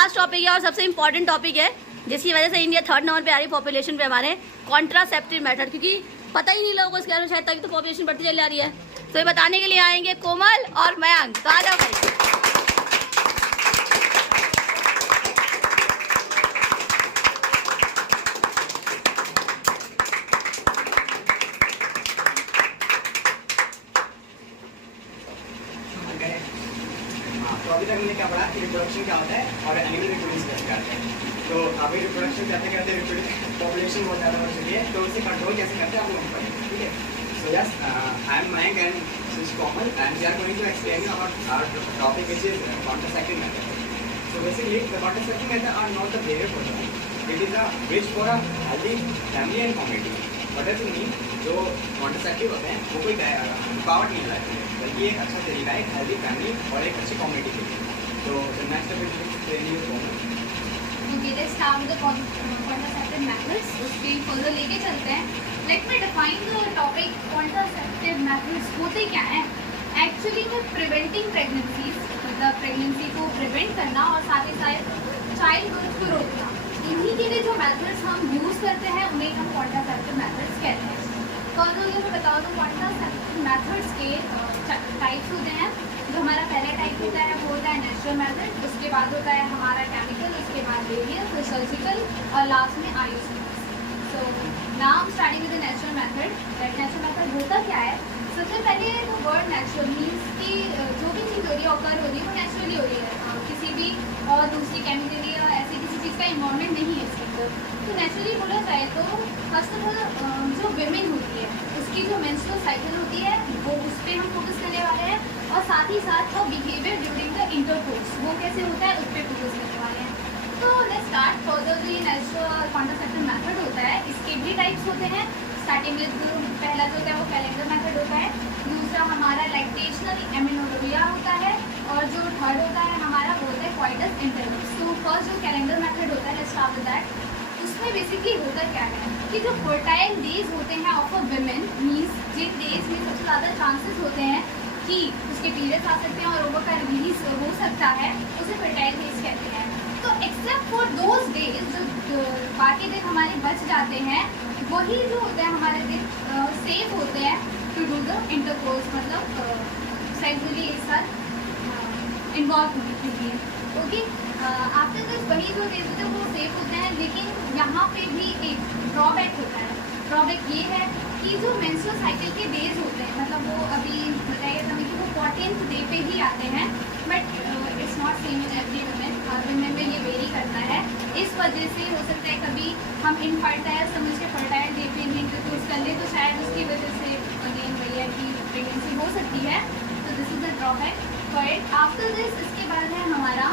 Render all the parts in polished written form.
Last topic है और सबसे इम्पोर्टेंट टॉपिक है, जिसकी वजह से इंडिया 3rd नंबर पे आ रही है पॉपुलेशन पे हमारे, कॉन्ट्रासेप्टिव मेथड। क्योंकि पता ही नहीं लोगों को इसके बारे में, शायद तभी तो पॉपुलेशन बढ़ती चली जा रही है। तो ये बताने के लिए आएंगे कोमल और मयंक। तो आ जाओ भाई। तो अभी तक हमने क्या पढ़ा कि रिप्रोडक्शन क्या होता है और एनिमल रिप्रोड्यूस कैसे करते हैं। तो अभी रिप्रोडक्शन करते करते पॉपुलेशन बहुत ज़्यादा हो चुकी है, तो उसे कंट्रोल कैसे करते हैं आप लोग पढ़ेंगे, ठीक है। So yes, I am Mayank and this is Komal and we are going to explain about our topic which is contraceptive method. So basically the contraceptive method are not the barrier for the, it is a bridge for a healthy family and community. But to me जो contraceptive होते हैं वो कोई रुकावट नहीं लाते, बल्कि एक अच्छा तरीका है हेल्दी फैमिली और एक अच्छी कम्युनिटी के लिए। तो नेक्स्ट कॉन्ट्रासेप्टिव मेथड्स उसके फर्दर लेके चलते हैं। Let me define the topic contraceptive methods होते क्या है। एक्चुअली में प्रिवेंटिंग प्रेगनेंसीज, मतलब प्रेगनेंसी को प्रिवेंट करना और साथ ही साथ चाइल्ड बर्थ को रोकना, इन्हीं के लिए जो मेथड्स हम यूज़ करते हैं उन्हें हम कॉन्ट्रासेप्टिव मेथड्स कहते हैं। तो अगर मैं बताऊँ तो कॉन्ट्रासेप्टिव मेथड्स के टाइप्स होते हैं। जो हमारा पहला टाइप होता है वो होता है नेचुरल मेथड, उसके बाद होता है हमारा केमिकल, उसके बाद रेडियल, फिर सर्जिकल और लास्ट में Ayurvedic. So now starting with the natural method. Natural method होता क्या है? सबसे पहले तो वर्ड नेचुरल मीन्स कि जो भी चीज़ हो रही है ऑकर हो रही है वो नेचुरली हो रही है, किसी भी और दूसरी केमिकली या ऐसी किसी चीज़ का इन्वॉल्वमेंट नहीं है इसके अंदर। तो नेचुरली बोला जाए तो फर्स्ट ऑफ ऑल जो विमेन होती है उसकी जो मेंस्ट्रुअल साइकिल होती है वो उस पर हम फोकस करने वाले हैं, और साथ ही साथ वो बिहेवियर ड्यूरिंग द इंटरकोर्स वो कैसे होता है उस पर फोकस करने वाले हैं। तो लेट्स स्टार्ट फर्दर। जो नेचुरल कॉन्ट्रासेप्टिव मेथड होता है इसके भी टाइप्स होते हैं। स्टार्टिंग में पहला जो होता है वो कैलेंडर मेथड होता है, दूसरा हमारा लैक्टेशनल एमिनोरिया होता है, और जो थर्ड होता है हमारा वो होता है कॉइटस इंटरकोर्स। तो फर्स्ट जो कैलेंडर मेथड होता है, लेट्स स्टार्ट विद दैट। उसमें बेसिकली होता क्या है कि जो फर्टाइल डेज होते हैं ऑफ अ वुमेन, मीन्स जिन डेज में सबसे ज़्यादा चांसेस होते हैं कि उसके पीरियड्स आ सकते हैं और ओवर का रिलीज हो सकता है, उसे फर्टाइल डेज कहते हैं। तो एक्सेप्ट फॉर दोज डेज जो बाकी दिन हमारे बच जाते हैं, वही जो होते हैं हमारे दिन सेफ होते हैं टू डू द इंटरकोर्स, मतलब सेक्सुअली एक साथ इन्वॉल्व होने के लिए। ओके, आफ्टर दिस वही जो डेज होते हैं वो सेफ होते हैं, लेकिन यहाँ पे भी एक ड्रॉबैक होता है। ड्रॉबैक ये है कि जो मेंस्ट्रुअल साइकिल के डेज होते हैं, मतलब वो अभी बताया था कि वो 14th डे पे ही आते हैं, but it's not same in every women. Women में ये वेरी करता है। इस वजह से हो सकता है कभी हम इनफर्टाइल समझ के फर्टाइल डे पे ही इंट्रोड्यूस कर ले, तो शायद उसकी वजह से अगेन वही है कि प्रेगनेंसी हो सकती है। तो this is the drawback. But after this इसके बाद है हमारा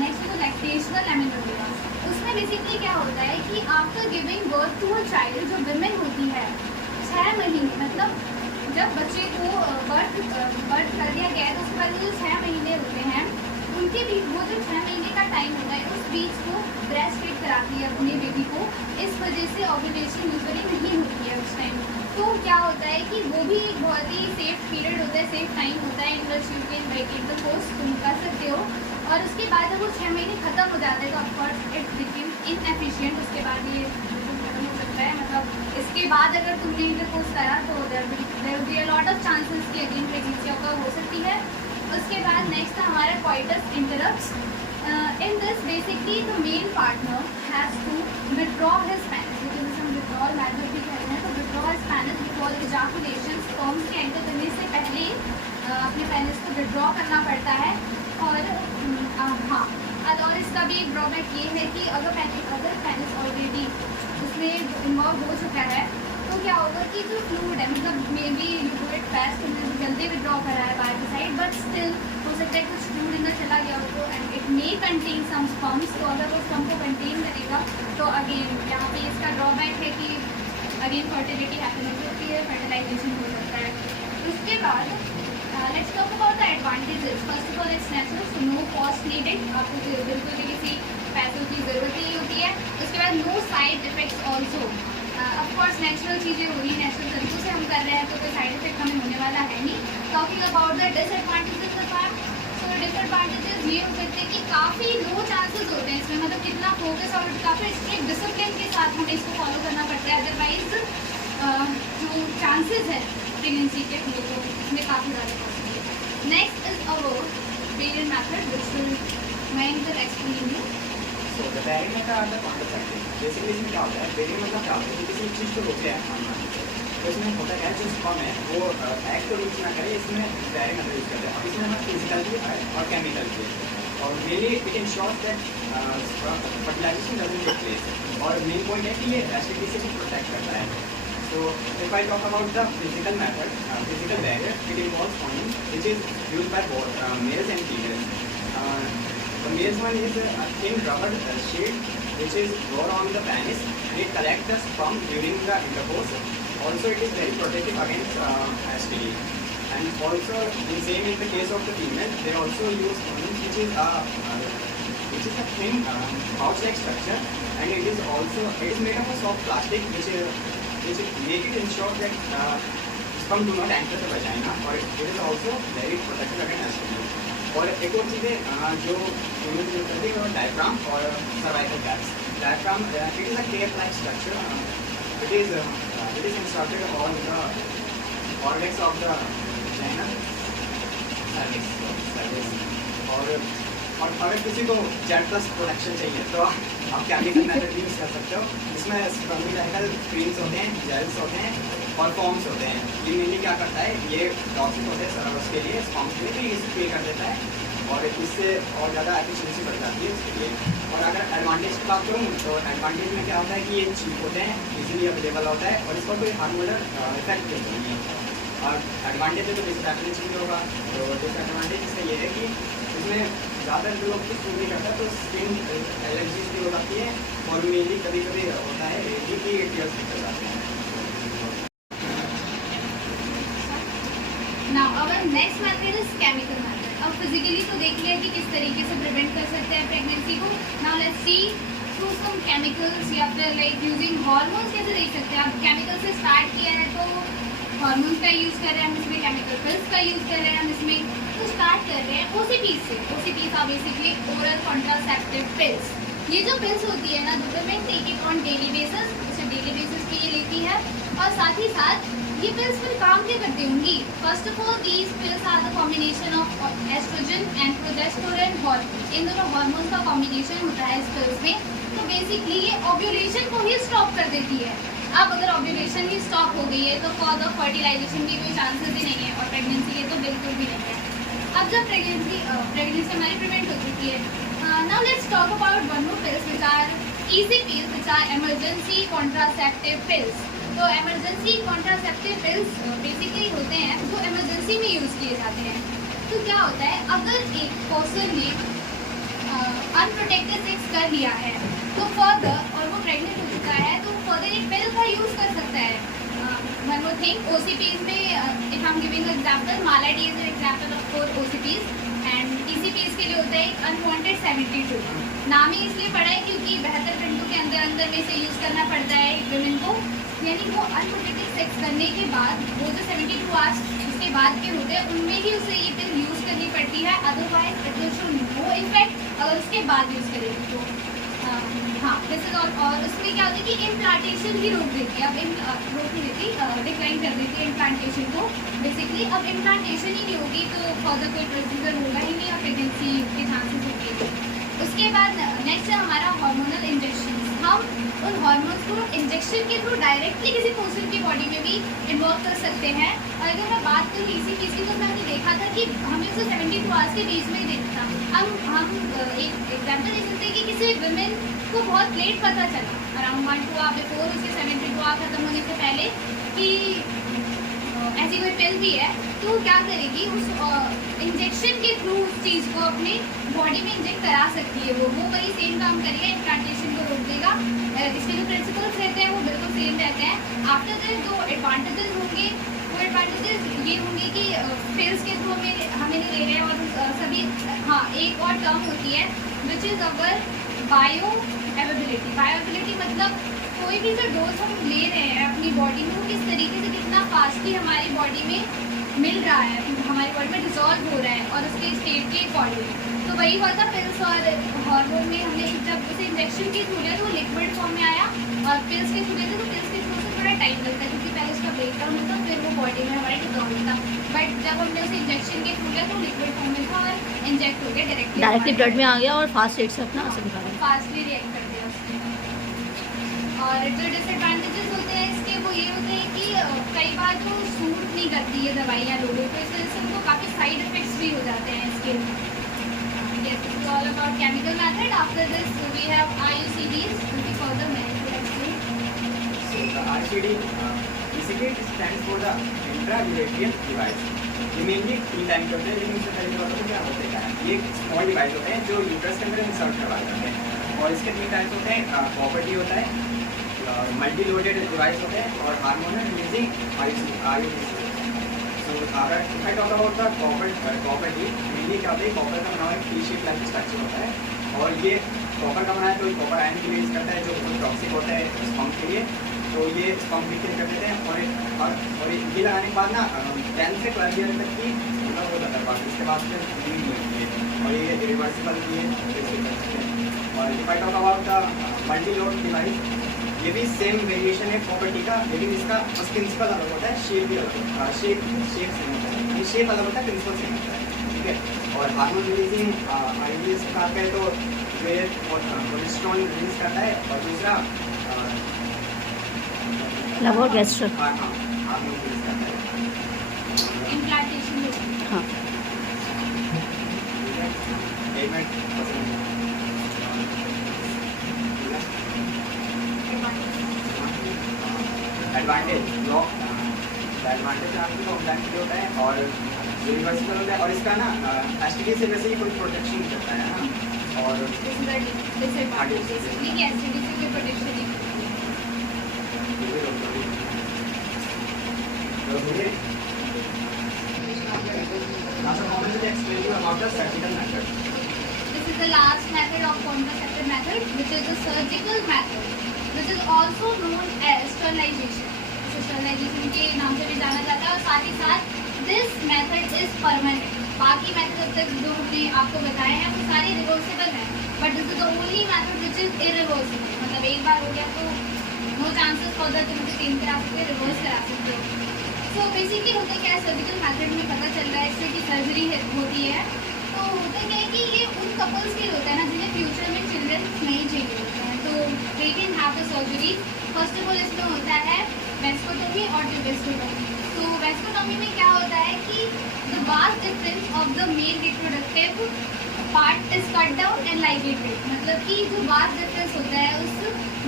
नेक्स्ट जो लैक्टेशनल एमिनोरिया। उसमें बेसिकली क्या होता है कि after giving birth to a child, जो विमेन होती है 6 महीने, मतलब जब बच्चे को बर्थ कर दिया गया है तो उसके बाद जो 6 महीने होते हैं उनके भी वो जो 6 महीने का टाइम होता है उस बीच को ब्रेस्ट फीड कराती है अपने बेबी को। इस वजह से ओव्यूलेशन यूजुअली नहीं होती है उस टाइम। तो क्या होता है कि वो भी एक बहुत ही सेफ पीरियड होता है, सेफ टाइम होता है, in which you can break in the course, तुम कर सकते हो। और उसके बाद जब वो 6 महीने खत्म हो जाते हैं तो ऑफकोर्स इट बिकम इनएफिशिएंट। उसके बाद ये खत्म हो सकता है, मतलब इसके बाद अगर तुमने इंटरकोर्स करा तो there will be a lot of chances कि अगेन प्रेगनेंसी का हो सकती है। उसके बाद नेक्स्ट हमारा coitus interruptus. In this basically the main partner has to withdraw his penis, जिसे हम विड्रॉल मेथड भी कहते हैं। तो withdraw his penis because ejaculation sperms के एंटर करने से पहले अपने पेनिस को विड्रॉ करना पड़ता है। और हाँ, और इसका भी एक ड्रॉबैक ये है कि अगर पेनिस ऑलरेडी उसमें इन्वॉल्व हो चुका है तो क्या होगा कि जो फ्लूइड है, मतलब may be you do it fast, तुमने जल्दी विड्रॉ करा है by the side, but still हो सकता है कुछ फ्लूइड अंदर चला गया हो तो and it may contain some sperms. तो अगर वो स्पर्म को कंटेन करेगा तो अगेन यहाँ पे इसका ड्रॉबैक है कि अगेन फर्टिलिटी हैपन हो सकती है, फर्टिलाइजेशन हो सकता है। उसके बाद let's talk about the advantages. First of all it's natural, so no cost needed, आपको बिल्कुल भी किसी पैसों की ज़रूरत नहीं होती है। उसके बाद no side effects also. Of course natural चीज़ें हो रही हैं, नेचुरल तरीकों से हम कर रहे हैं तो कोई साइड इफेक्ट हमें होने वाला है नहीं। Talking about the disadvantages of that, so disadvantages ये हो सकते हैं कि काफ़ी होते हैं इसमें, मतलब कितना फोकस और काफ़ी स्ट्रिक्ट डिसिप्लिन के साथ हमें इसको फॉलो करना पड़ता है, अदरवाइज जो चांसेस है प्रेगनेंसी के वो तो इसमें काफ़ी ज़्यादा पॉसिबल है। Next is our period method which मैं इधर explain you. So the bearing method are the contraceptive. Basically इसमें क्या होता है, bearing मतलब क्या होता है कि किसी चीज़ को रोके हैं, तो इसमें होता है जो स्पर्म है वो एग को यूज ना करे, इसमें bearing method यूज करते हैं। अब इसमें हमें फिजिकल भी है और केमिकल भी है, और mainly it ensures that fertilization doesn't take place, और मेन पॉइंट है कि ये एसिडिटी से भी प्रोटेक्ट करता है। So if I talk about the physical method, physical barrier, it involves condom which is used by both males and females. The males one is a thin rubber sheet which is worn on the penis and it collects the sperm during the intercourse. Also, it is very protective against STD. And also, the same in the case of the female, they also use condom which is a thin pouch-like structure, and it is made up of soft plastic which make it ensure that sperm do not enter the vagina, or it is also very protective against STD. और एक और चीज़ है जो female use करती है वो diaphragm और cervical caps. Diaphragm it is a care like structure, it is inserted on the organs of the vagina cervix। और अगर किसी को जेड प्लस प्रोटेक्शन चाहिए तो आप केमिकल मेथड भी यूज़ कर सकते हो। इसमें स्पर्मिडाइकल क्रीम्स होते हैं, जेल्स होते हैं और फॉर्म्स होते हैं। ये मेनली क्या करता है, ये टॉक्सिक होते हैं सर्वस के लिए, स्पर्म्स के लिए, तो ये स्प्रे कर देता है और इससे और ज़्यादा एफिशिएंसी बढ़ जाती है उसके लिए। और अगर एडवांटेज की बात करूँ तो एडवांटेज में क्या होता है कि ये चीप होते हैं, इजीली अवेलेबल होता है और इसका कोई हार्मोनल इफेक्ट नहीं है। और एडवांटेज है तो डिसएडवांटेज भी होगा। तो डिसएडवांटेज इसका ये है कि इसमें ज़्यादातर लोग कुछ नहीं करता तो स्किन एलर्जीज भी हो जाती है, और मेनली कभी कभी होता है कि टीयर्स निकल जाते हैं। Now our next method is chemical method. अब फिजिकली तो देख लिया कि किस तरीके से प्रिवेंट कर सकते हैं प्रेगनेंसी को। Now let's see through some chemicals, या फिर लाइक यूजिंग हार्मोन्स कैसे देख सकते हैं। अब केमिकल से स्टार्ट किया है तो हार्मोन्स का यूज़ कर रहे हैं हम इसमें, केमिकल पिल्स का यूज़ कर रहे हैं हम इसमें। तो स्टार्ट कर रहे हैं ओसीपीज से। OCPs are basically oral contraceptive pills. ये जो पिल्स होती है ना, the women take it on daily basis, उसे डेली बेसिस पे ये लेती है। और साथ ही साथ ये पिल्स फिर काम क्या करती होंगी। First of all these pills are the combination of estrogen and progesterone hormone. इन दोनों हार्मोन्स का कॉम्बिनेशन होता है इस पिल्स में। तो बेसिकली ये ओव्यूलेशन को ही स्टॉप कर देती है। अब अगर ओव्यूलेशन ही स्टॉप हो गई है तो फॉर द फर्टिलाइजेशन की कोई चांसेस ही नहीं है, और प्रेगनेंसी के तो बिल्कुल भी नहीं है। अब जब प्रेगनेंसी हमारी प्रिवेंट हो चुकी है, now let's talk about one more pills which are ECPs, which are emergency contraceptive pills। तो emergency contraceptive pills बेसिकली होते हैं जो इमरजेंसी में यूज़ किए जाते हैं। तो क्या होता है, अगर एक पर्सन ने अनप्रोटेक्टेड सेक्स कर लिया है तो फर्दर, और वो प्रेग्नेंट हो चुका है, तो फर्दर एक पिल का यूज़ कर सकता है। वन मोर थिंग, OCPs में if I am giving example, मालाडी is an example of for OCPs, and ECPs के लिए होता है अनवांटेड 72। नाम ही इसलिए पड़ा है क्योंकि 72 घंटों के अंदर में इसे यूज़ करना पड़ता है एक वुमेन को। यानी वो अनप्रोटेक्टेड सेक्स करने के बाद वो जो 72 आवर्स उसके बाद के होते हैं उनमें ही उसे ये पिल यूज़ करनी पड़ती है, otherwise it will show no effect अगर उसके बाद यूज़ करेगी तो। हाँ, जैसे और उसमें क्या होता है कि इम्प्लांटेशन ही रोक देती है। अब रोक नहीं देती, डिक्लाइन कर देती है इम्प्लांटेशन को बेसिकली। अब इम्प्लांटेशन ही नहीं होगी तो फर्दर कोई प्रोसीजर होगा ही नहीं और प्रेगनेंसी के चांसेस होंगे। उसके बाद नेक्स्ट है हमारा हार्मोनल इंजेक्शन। हम उन हार्मोन्स को इंजेक्शन के थ्रू डायरेक्टली किसी पर्सन की बॉडी में भी इन्वॉल्व कर सकते हैं। और अगर मैं बात करूँ इसी चीज़ की, तो मैंने देखा था कि हमें उसे 72 आवर्स के बीच में ही देखा था। हम एक एग्जाम्पल दे सकते हैं कि किसी वुमेन को बहुत लेट पता चला, अराउंड 1-2 आवर बिफोर उसके 72 आवर खत्म होने से पहले, कि ऐसी कोई पिल भी है, तो क्या करेगी, उस इंजेक्शन के थ्रू उस चीज़ को अपनी बॉडी में इंजेक्ट करा सकती है। वो वही सेम काम करेगा, इम्प्लांटेशन को रोक देगा। इसके जो प्रिंसिपल्स रहते हैं वो बिल्कुल सेम रहते हैं। आफ्टर दैट जो एडवांटेजेस होंगे वो एडवांटेजेस ये होंगे कि पिल्स के थ्रू हमें नहीं ले रहे हैं, और सभी। हाँ, एक और टर्म होती है which is our bio availability मतलब कोई भी जो डोज हम ले रहे हैं अपनी बॉडी में वो किस तरीके से कितना फास्टली हमारी बॉडी में मिल रहा है, हमारी बॉडी में डिजॉल्व हो रहा है, और उसके स्टेट के अकॉर्डिंग। तो वही हुआ था पिल्स और हार्मोन में हमने जब उसे इंजेक्शन के थ्रू लिया तो वो लिक्विड फॉर्म में आया, और पिल्स के थ्रू लेते तो पिल्स के थ्रू से थोड़ा टाइम लगता है क्योंकि पहले उसका ब्रेक डाउन होता फिर वो बॉडी में हमारे डिजॉल्व होता। बट जब हमने उसे इंजेक्शन के थ्रू लिया तो लिक्विड फॉर्म में था और इंजेक्ट हो गया डायरेक्टली ब्लड में आ गया और फास्ट रेट से अपना असर दिखा रहा है। फास्टली रिएक्ट कर दिया उसने। और जो डिसएडवांटेजेस होते हैं इसके वो ये होते हैं कि कई बार तो सूट नहीं करती है दवाइयाँ लोगों को, इस वजह से उनको काफ़ी साइड इफेक्ट्स भी हो जाते हैं इसके। Yes, this is all about chemical method. After this, we have IUCDs. For the medical So the RCD basically it stands for the intra-European device. ये मेनली 3 टाइप के होते हैं, लेकिन इससे पहले बताओ क्या होते हैं। ये स्मॉल डिवाइस होते हैं जो यूट्रस के अंदर इंसर्ट करवाए जाते हैं, और इसके 3 टाइप्स होते हैं। प्रॉपर्टी होता है, मल्टी लोडेड डिवाइस होते हैं, और hormonal releasing IUCD। So if I talk about the property, mainly क्या होता है, कॉपर का बना हुआ टी शेप लाइक स्ट्रक्चर होता है, और ये कॉपर का बना है तो कॉपर आयन रिलीज करता है जो बहुत टॉक्सिक होता है स्पंप के लिए। तो ये स्पंप भी कर देते हैं, और ये लगाने के बाद ना 10 से 12 ईयर तक की मतलब हो जाता है बात, इसके बाद फिर नहीं होती है, और ये रिवर्सिबल भी है। और if I talk about the multi load device, ये भी सेम वेरिएशन है प्रॉपर्टी का, लेकिन इसका प्रिंसिपल अलग होता है, शेप भी अलग होता है, शेप सेम होता है, ये शेप अलग होता है, प्रिंसिपल सेम होता है, ठीक है। और हार्मोन रिलीजिंग आईवीएस का है तो ये कोलेस्ट्रॉल रिलीज करता है, और दूसरा लवो गैस्ट्रो। हाँ हार्मोन रिलीज करता है। implantation होती है। हाँ एक मिनट एडवांटेज ब्लॉक, एडवांटेज आपको कॉम्प्लेक्स होता है और यूनिवर्सल होता है, और इसका ना एसटीडी से वैसे ही कोई प्रोटेक्शन नहीं करता है ना। और डिसएडवांटेज बेसिकली कि एसटीडी से कोई प्रोटेक्शन नहीं This is the last method of contraceptive method, which is the surgical method, which is also known as sterilization. इसे sterilization के नाम से भी जाना जाता है, और साथ ही साथ this method is permanent. बाकी method अब तक जो हमने आपको बताए हैं वो सारे reversible हैं, but this is the only method which is irreversible. मतलब एक बार हो गया तो no chances further तुम उसे change करा सकते हो, reverse करा सकते हो। तो बेसिकली होता क्या है, सर्जिकल मेथड में पता चल रहा है इससे कि सर्जरी होती है। तो होता क्या है कि ये उन कपल्स के लिए होता है ना जिन्हें फ्यूचर में चिल्ड्रन नहीं चाहिए होते हैं, तो they can have the surgery. First of all इसमें होता है वेस्कोटोमी और ट्यूबेक्टोमी। तो वेस्कोटोमी में क्या होता है कि the vast difference of the male reproductive part is cut down and ligated, मतलब कि जो वास्ट डिफरेंस होता है उस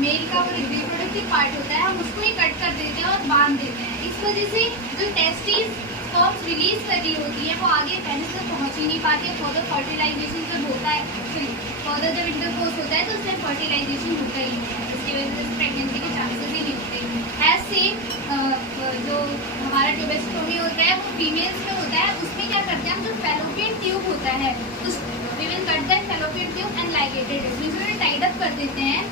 मेल का वो रिप्रोडक्टिव पार्ट होता है, हम उसको ही कट कर देते हैं और बांध देते हैं। इस वजह से जो टेस्टिस स्पर्म्स रिलीज कर रही होती है वो आगे पेनिस तक पहुंच ही नहीं पाती है। फर्दर फर्टिलाइजेशन जब होता है, फर्दर जब इंटरकोर्स होता है तो उससे फर्टिलाइजेशन होता ही नहीं है, इसकी वजह से प्रेगनेंसी के चांसेस ही नहीं होते। एज सेम जो हमारा ट्यूबेक्टोमी होता है वो फीमेल्स में होता है, उसमें क्या करते हैं हम जो फैलोपियन ट्यूब होता है उस we will cut that fallopian tube and ligated it, means tied up कर देते हैं।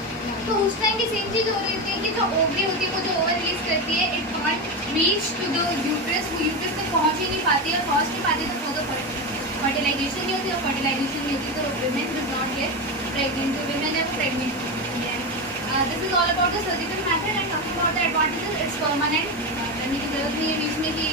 तो उस टाइम की सेम चीज़ हो रही थी कि जो ओवरी होती है वो जो ओवर रिलीज करती है, it can't reach to the uterus, वो यूट्रस तक पहुंच ही नहीं पाती और पहुंच नहीं पाती तो फर्दर फर्टिलाइजेशन नहीं होती, और फर्टिलाइजेशन नहीं होती तो women does not get pregnant, तो वीमेन जब प्रेग्नेंट होती है। This is all about the surgical method and talking about the advantages, it's permanent, करने की जरूरत नहीं है बीच में कि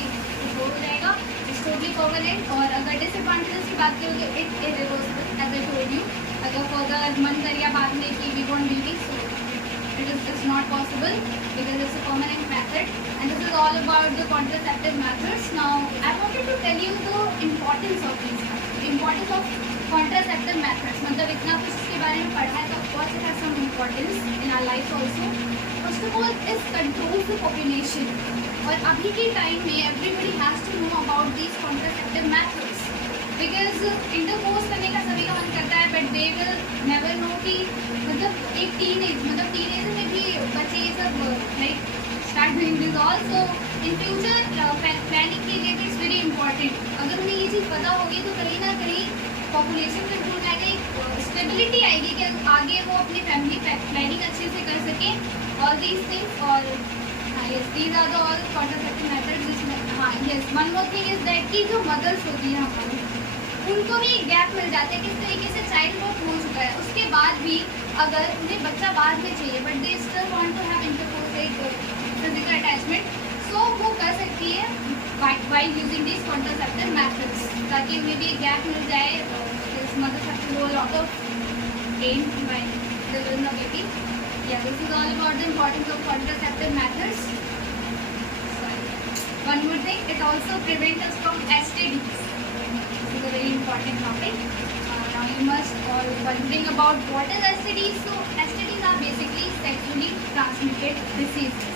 हो जाएगा, इट्स टोटली परमानेंट। और अगर डिसएडवांटेजेस की बात करें तो it irreversible as I told you, अगर फर्दर मन कर या बाद में कि we want baby so it is not possible because it's a permanent method, and this is all about the contraceptive methods. Now I wanted to tell you the importance of these methods, the importance of contraceptive methods. मतलब इतना कुछ इसके बारे में पढ़ा है तो of course it has some importance in our life also. First of all is control the population, और अभी के टाइम में everybody has to know about these contraceptive methods because intercourse करने का सभी का मन करता है, but they will never know कि मतलब एक टीनेज में भी बच्चे ये सब like start doing this also in future planning के लिए इट्स वेरी इंपॉर्टेंट। अगर उन्हें ये चीज़ पता होगी तो कहीं ना कहीं पॉपुलेशन कंट्रोल में आगे एक स्टेबिलिटी आएगी कि आगे वो अपनी फैमिली प्लानिंग अच्छे से कर सकें ऑल दीज थिंग्स। और yes these are the all contraceptive methods जिसमें हाँ yes one more thing is that कि जो मदर्स होती हैं हमारी उनको भी एक गैप मिल जाता है, किस तरीके से चाइल्ड बर्थ हो चुका है उसके बाद भी अगर उन्हें बच्चा बाद में चाहिए but they still want to have intercourse एक फिजिकल अटैचमेंट, सो वो कर सकती है while using these contraceptive methods, ताकि उन्हें भी एक गैप मिल जाए. This mother have to go a lot of pain by delivering the baby. Yeah, this is all about the importance of contraceptive methods. One more thing, it also prevents us from STDs. This is a very important topic. Now you must all wondering about what is STDs. So STDs are basically sexually transmitted diseases.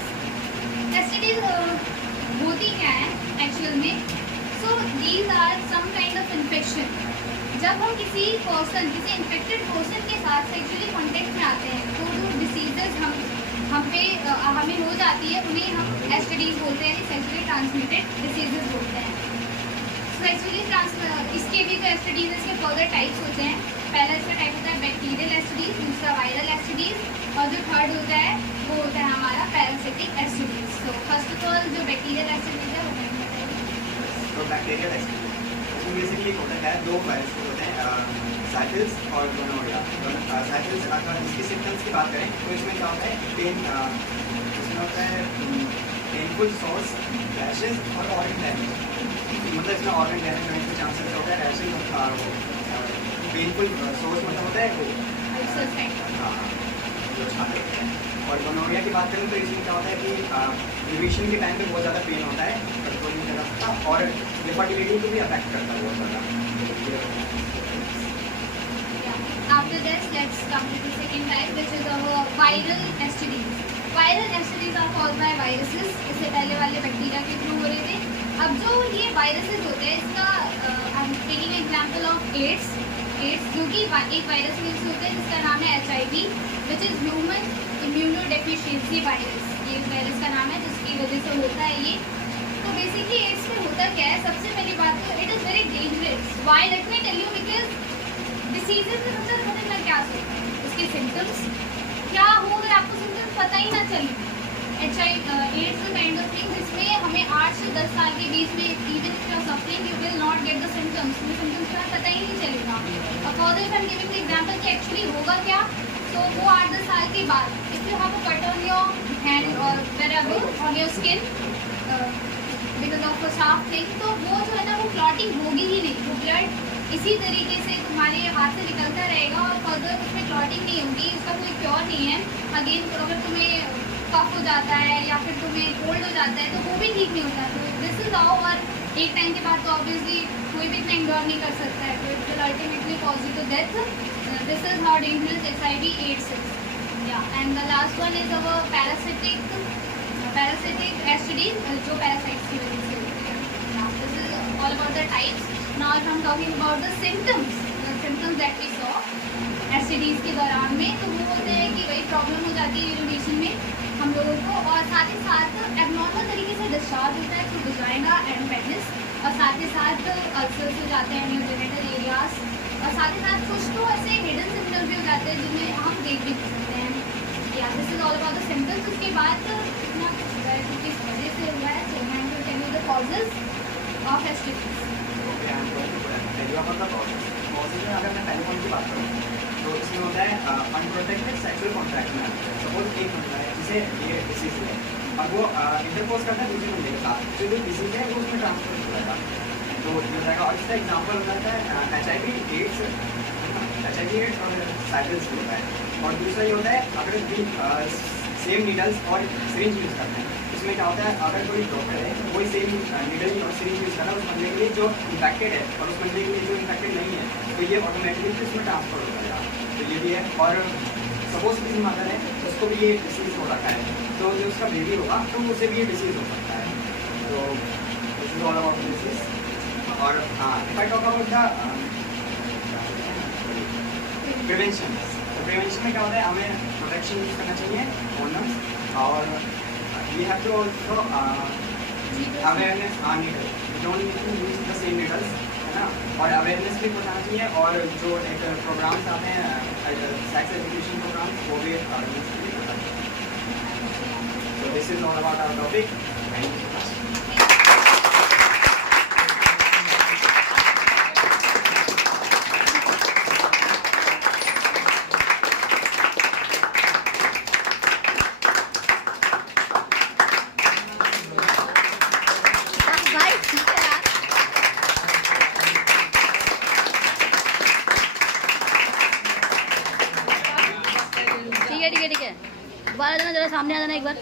STDs होती क्या है actual में? So these are some kind of infection. जब हम किसी person, किसी infected person के साथ सेक्सुअली कॉन्टेक्ट में आते हैं तो जो डिसीजेज हमें हो जाती है उन्हें हम STDs बोलते हैं, सेक्सुअली ट्रांसमिटेड डिसीजेज बोलते हैं. इसके भी जो STDs इसके फर्दर टाइप्स होते हैं. पहला इसका टाइप होता है बैक्टीरियल STDs, दूसरा वायरल STDs, और जो थर्ड होता है वो होता है हमारा पैरासिटिक STDs. तो फर्स्ट ऑफ ऑल जो बैक्टीरियल STDs है वो मैंने बताया. तो बैक्टीरियल STDs इसमें बेसिकली होता है दो वायरस होते हैं, साइकिल्स और गोनोरिया. साइकिल्स अगर इसके सिम्टम्स की बात करें तो इसमें क्या होता है, पेन, इसमें होता है पेनफुल सोर्स, रैशेज और ऑर्गन डैमेज. मतलब इसमें ऑर्गन डैमेज होने के चांसेस होता है. रैशेज और पेनफुल सोर्स मतलब होता है वो जो छाते होते हैं. और गोनोरिया की बात करें तो इसमें क्या होता है कि ड्यूरेशन के टाइम पे बहुत ज़्यादा पेन होता है, कंट्रोल नहीं कर सकता, और फर्टिलिटी को भी अफेक्ट करता है बहुत ज़्यादा. After this, let's come to the second type, which is our viral STDs. Viral STDs are caused by viruses. इससे पहले वाले बैक्टीरिया के थ्रू हो रहे थे. अब जो ये वायरसेस होते हैं, इसका I am taking example of AIDS, जो कि एक वायरस में से होता है जिसका नाम है HIV, which is human immunodeficiency virus. ये वायरस का नाम है जिसकी वजह से होता है ये. तो बेसिकली एड्स में होता क्या है, सबसे पहली बात तो it is very dangerous. Why let me tell you, because diseases में सबसे पता लगना क्या होता है, उसके सिम्टम्स क्या हो. अगर आपको सिम्टम्स पता ही ना चले, एड्स काइंड ऑफ थिंग जिसमें हमें 8 से 10 साल के बीच में even if you are suffering you will not get the symptoms. मुझे सिम्टम्स का पता ही नहीं चलेगा. और further if I am giving the example कि एक्चुअली होगा क्या, तो वो 8-10 साल के बाद if you have a cut on your hand और wherever on your skin because of a sharp thing, तो वो जो है ना वो क्लॉटिंग होगी ही नहीं. वो ब्लड इसी तरीके से तुम्हारे हाथ से निकलता रहेगा और फर्दर उसमें क्लॉटिंग नहीं होगी. उसका कोई क्योर नहीं है. अगेन अगर तुम्हें कफ हो जाता है या फिर तुम्हें कोल्ड हो जाता है तो वो भी ठीक नहीं होता. तो दिस इज हाउ. और एक टाइम के बाद तो ऑब्वियसली कोई भी इतना इंडोर नहीं कर सकता है, तो it will ultimately cause you to death. This is how dangerous HIV AIDS is. Yeah, and the last one is our parasitic STD, जो parasites की वजह से होती है. This is all about the types. Now if I'm talking about the symptoms that we saw STDs के दौरान में, तो वो होते हैं कि वही प्रॉब्लम हो जाती है यूरिनेशन में हम लोगों को, और साथ ही साथ एबनॉर्मल तरीके से डिस्चार्ज होता है थ्रू वजाइना एंड पेनिस, और साथ ही साथ अल्सर्स हो जाते हैं न्यू जेनिटल एरियाज, और साथ ही साथ कुछ तो ऐसे हिडन सिम्टम्स भी हो जाते हैं जिन्हें हम देख भी सकते हैं. या this is all about the symptoms. उसके बाद इतना कुछ हुआ है किस वजह से हुआ है, so I am to tell you the causes of STDs. अगर मैं पहले पॉइंट की बात करूँ तो इसमें होता है अनप्रोटेक्टेड सेक्सुअल कॉन्टैक्ट में. सपोज एक बंदा है जिसे ये डिसीज है और वो इंटरपोज करता है दूसरे बंदे के साथ, जो डिसीज है वो उसमें ट्रांसफर हो जाएगा, तो ये हो जाएगा. और इसका एग्जाम्पल हो जाता है HIV AIDS और साइकिल्स होता है. और दूसरा ये होता है अगर सेम नीडल्स और सिरिंज यूज़ करते हैं. इसमें क्या होता है, अगर कोई डॉक्टर है तो वही सेम नीडल और सिरिंज यूज़ कर रहा है उस बंदे के लिए जो इन्फेक्टेड है और उस बंदे के लिए जो इन्फेक्टेड नहीं है, तो ये ऑटोमेटिकली इसमें ट्रांसफर हो जाएगा. तो ये भी है. और सपोज किसी मदर है उसको भी ये डिसीज़ हो रखा है, तो जो उसका बेबी होगा तो उसे भी ये डिसीज़ हो सकता है. तो this is all about disease. और if I talk about the prevention, तो प्रिवेंशन में क्या होता है, हमें प्रोटेक्शन यूज़ करना चाहिए कॉन्डम्स, और we have to also awareness needle, don't need to use the same needles, है ना. और अवेयरनेस भी पहुँचाना चाहिए, और जो एक प्रोग्राम्स आते हैं सेक्स एजुकेशन प्रोग्राम्स वो भी अवेयरनेस के लिए पता चाहिए. तो this is all about our topic. Thank you. है ठीक है ठीक है, दोबारा जाना, जरा सामने आ जाना एक बार।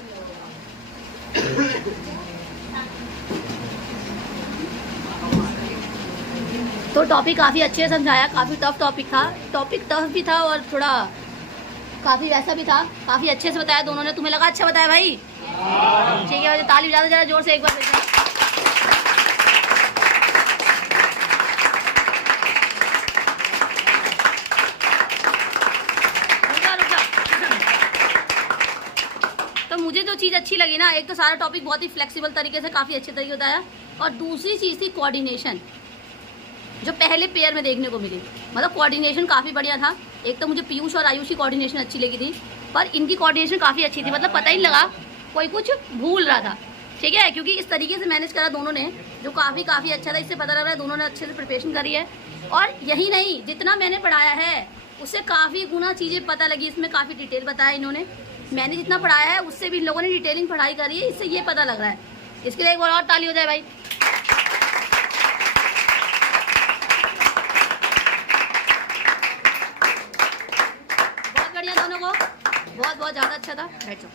तो टॉपिक काफ़ी अच्छे से समझाया, काफ़ी टफ टॉपिक था, टॉपिक टफ भी था और थोड़ा काफ़ी वैसा भी था, काफ़ी अच्छे से बताया दोनों ने। तुम्हें लगा अच्छा बताया भाई? ठीक है, ताली बजा दो जरा जोर से एक बार। तो मुझे जो चीज़ अच्छी लगी ना, एक तो सारा टॉपिक बहुत ही फ्लेक्सिबल तरीके से काफ़ी अच्छे तरीके बताया, और दूसरी चीज़ थी कोऑर्डिनेशन, जो पहले पेयर में देखने को मिली। मतलब कोऑर्डिनेशन काफ़ी बढ़िया था। एक तो मुझे पीयूष और आयुष की कोऑर्डिनेशन अच्छी लगी थी, पर इनकी कोऑर्डिनेशन काफ़ी अच्छी थी। मतलब पता ही नहीं लगा कोई कुछ भूल रहा था, ठीक है, क्योंकि इस तरीके से मैनेज करा दोनों ने, जो काफ़ी अच्छा था। इससे पता लग रहा है दोनों ने अच्छे से प्रिपरेशन करी है। और यही नहीं, जितना मैंने पढ़ाया है उससे काफ़ी गुना चीज़ें पता लगी। इसमें काफ़ी डिटेल बताया इन्होंने। मैंने जितना पढ़ाया है उससे भी इन लोगों ने डिटेलिंग पढ़ाई करी है, इससे ये पता लग रहा है। इसके लिए एक बार और ताली हो जाए भाई। बहुत बढ़िया दोनों को, बहुत ज़्यादा अच्छा था। बैठ जाओ।